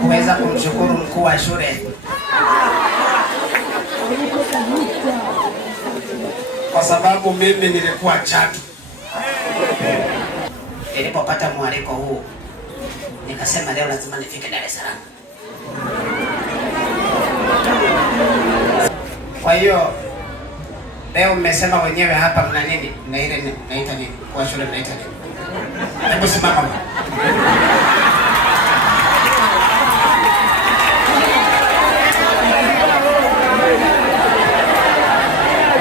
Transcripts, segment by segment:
kuweza kumshukuru mkuu wa shule kwa sababu mimi nilikuwa Chato. Nilipopata mwaliko huu nikasema leo lazima nifike Dar es Salaam. Kwa hiyo leo mmesema wenyewe hapa mna nini? Mna ile naita nini? Kwa shule mnaita nini? Hebu simama.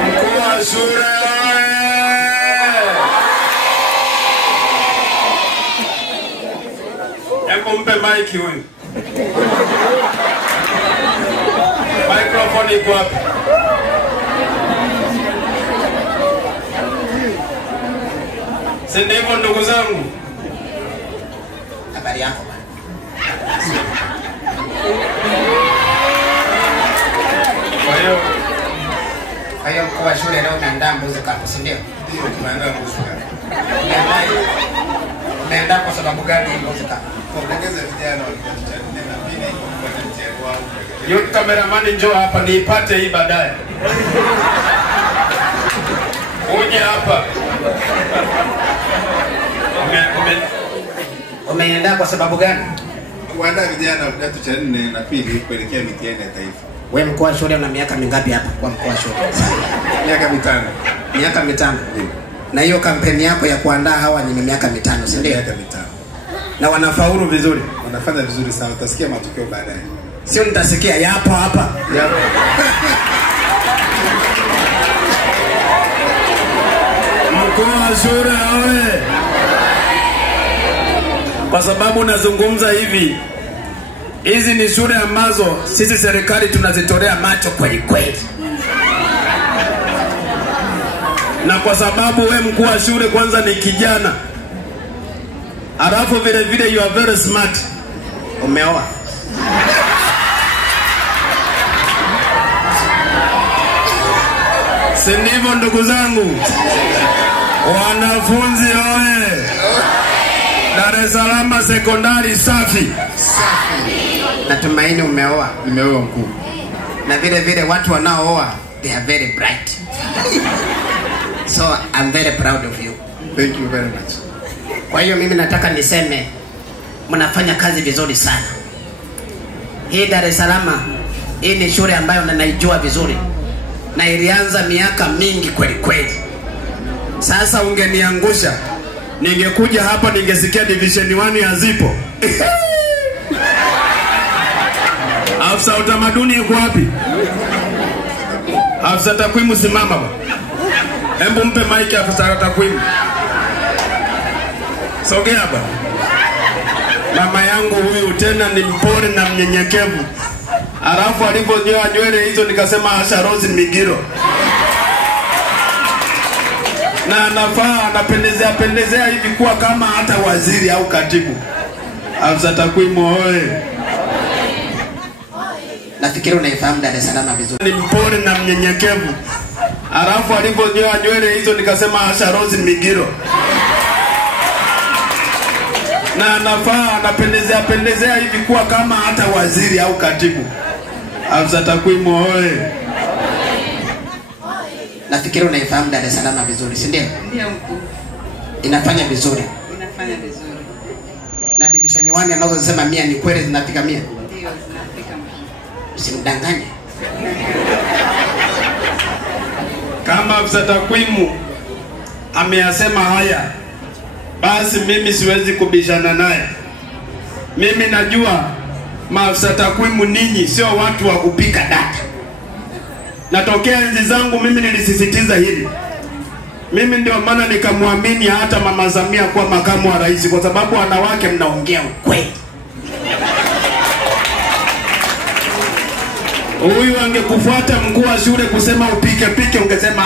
Mkuu wa shule hebu mpe mic huyu. Microphone iko wapi? Si ndivyo ndugu zangu? Habari yako bwana. Kwa hiyo mkuu wa shule leo umeandaa mbuzi kapu, si ndio? Ndio, tumeandaa mbuzi kapu. Umeandaa kwa sababu gani mbuzi kapu? Kuongeza vijana walikuwa na mimi kwa mtihani wangu. Yote cameraman njoo hapa niipate hii baadaye. Uje hapa. Umeandaa kwa sababu gani? Kuandaa vijana wa kidato cha 4 na pili kuelekea mitihani ya taifa. Wewe mkuu wa shule una miaka mingapi hapa kwa mkuu wa shule? Miaka 5. Miaka 5. Na hiyo kampeni yako ya kuandaa hawa ni miaka 5, si ndio? Miaka 5. Na wanafaulu vizuri. Wanafanya vizuri sana. Utasikia matokeo baadaye. Sio nitasikia yapo hapa. Yapo. Mkuu wa shule oye. Kwa sababu nazungumza hivi, hizi ni shule ambazo sisi serikali tunazitolea macho kweli kweli. Na kwa sababu we mkuu wa shule kwanza ni kijana, alafu vile vile you are very smart. Umeoa. Si ndivyo ndugu zangu? Wanafunzi oye. Dar es Salaam sekondari safi. Natumaini umeoa. Nimeoa mkuu. Na vile vile watu wanaooa they are very bright. So I'm very proud of you. Thank you very much. Kwa hiyo mimi nataka niseme mnafanya kazi vizuri sana. Hii Dar es Salaam, hii ni shule ambayo ninaijua vizuri. Na ilianza miaka mingi kweli kweli. Sasa ungeniangusha, ningekuja hapa ningesikia division 1 hazipo. Afisa utamaduni yuko wapi? Afisa takwimu simama baba. Hebu mpe mic afisa takwimu. Sogea baba. Mama yangu huyu tena ni mpole na mnyenyekevu. Alafu aliponyoa nywele hizo nikasema Asha Rose Migiro. Na anafaa anapendezea hivi kuwa kama hata waziri au katibu. Afisa takwimu oye. Nafikiri unaifahamu Dar es Salaam vizuri. Ni mpole na mnyenyekevu. Alafu aliponyoa nywele hizo nikasema Asha Rose Migiro. Na anafaa anapendezea hivi kuwa kama hata waziri au katibu. Afisa takwimu oye. Nafikiri unaifahamu Dar es Salaam vizuri, si ndio? Ndio mkuu. Inafanya vizuri. Inafanya vizuri. Na division 1 anazosema 100 ni kweli zinafika 100? Ndio, zinafika mkuu. Usimdanganye. Kama afisa takwimu ameyasema haya, basi mimi siwezi kubishana naye. Mimi najua maafisa takwimu ninyi sio watu wa kupika data. Natokea enzi zangu mimi nilisisitiza hili. Mimi ndio maana nikamwamini hata Mama Samia kuwa makamu wa rais, kwa sababu wanawake mnaongea ukweli. Huyu angekufuata mkuu wa shule kusema upike ungesema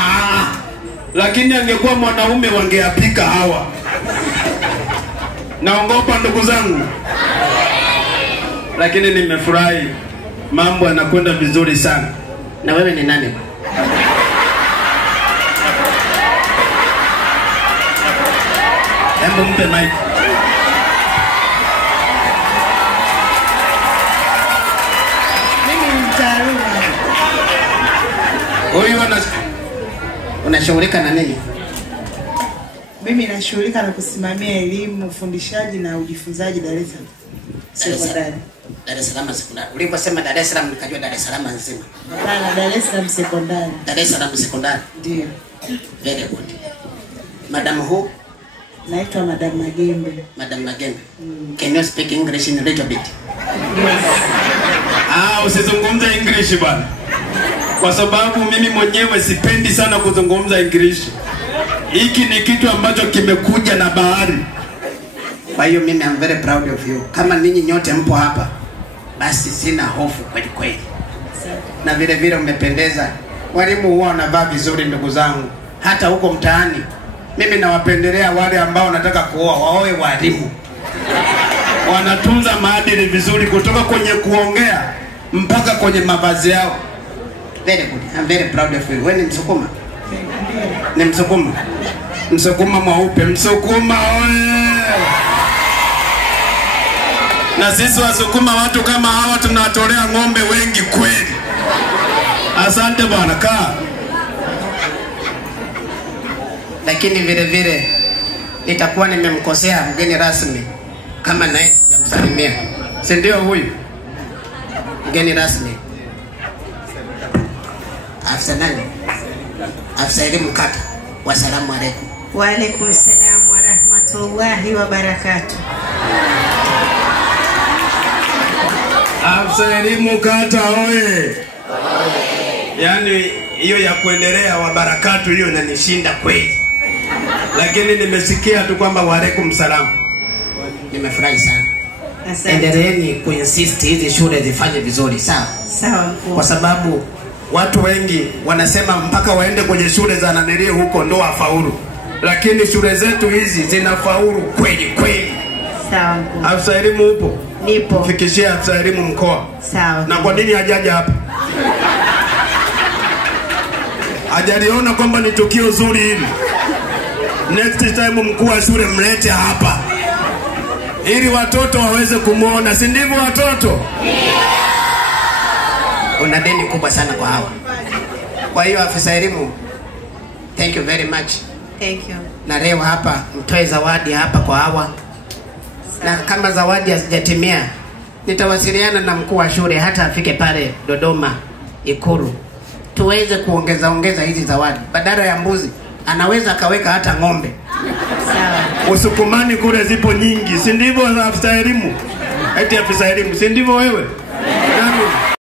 lakini angekuwa mwanaume wangeapika hawa. Naongopa ndugu zangu. Lakini nimefurahi, mambo yanakwenda vizuri sana. Na wewe ni nani? Hebu mpe mic. Huyu unashughulika na nini? Mimi nashughulika na kusimamia elimu, ufundishaji na ujifunzaji Dar es Salaam. Sekondari. Dar es Salaam sekondari. Uliposema Dar es Salaam nikajua Dar es Salaam nzima. Hapana, Dar es Salaam sekondari. Dar es Salaam sekondari. Ndio. Very good. Madam who? Naitwa Madam Magembe. Madam Magembe. Can you speak English in a little bit? Yes. Usizungumze English bwana. Kwa sababu mimi mwenyewe sipendi sana kuzungumza English. Hiki ni kitu ambacho kimekuja na bahari. Kwa hiyo mimi I'm very proud of you. Kama ninyi nyote mpo hapa, basi sina hofu kweli kweli. Na vile vile umependeza. Walimu huwa wanavaa vizuri ndugu zangu. Hata huko mtaani mimi nawapendelea wale ambao nataka kuoa waoe walimu. Wanatunza maadili vizuri kutoka kwenye kuongea mpaka kwenye mavazi yao. Very good. I'm very proud of you. Wewe ni Msukuma? Ni Msukuma. Msukuma mweupe, Msukuma oye. Na sisi Wasukuma watu kama hawa tunatolea ng'ombe wengi kweli. Asante bwana, kaa. Lakini vile vile nitakuwa nimemkosea mgeni rasmi kama naye sijamsalimia. Si ndio huyu? Mgeni rasmi. Afisa nani? Afisa elimu kata. Wasalamu alaykum. Wa alaykum salam wa rahmatullahi wa barakatuh. Afisa elimu kata oye. Yaani hiyo ya kuendelea wa barakatu hiyo inanishinda kweli. Lakini nimesikia tu kwamba wa alaykum salam. Nimefurahi sana. Asante. Endeleeni kuinsist hizi shule zifanye vizuri, sawa? Sawa mkuu. Kwa sababu watu wengi wanasema mpaka waende kwenye shule za nanelio huko ndo wafaulu. Lakini shule zetu hizi zinafaulu kweli kweli. Sawa mkuu. Afisa elimu upo? Nipo. Fikishia afisa elimu mkoa. Sawa. Na kwa nini hajaja hapa? Hajaliona kwamba ni tukio zuri hili. Next time mkuu wa shule mlete hapa. Ili watoto waweze kumuona, si ndivyo watoto? Una deni kubwa sana kwa hawa. Kwa hiyo afisa elimu, thank you very much. Thank you. Na leo hapa mtoe zawadi hapa kwa hawa. Na kama zawadi hazijatimia, nitawasiliana na mkuu wa shule hata afike pale Dodoma Ikulu. Tuweze kuongeza hizi zawadi. Badala ya mbuzi, anaweza akaweka hata ng'ombe. Sawa. Usukumani kule zipo nyingi, si ndivyo afisa elimu? Eti afisa elimu, si ndivyo wewe? Nani?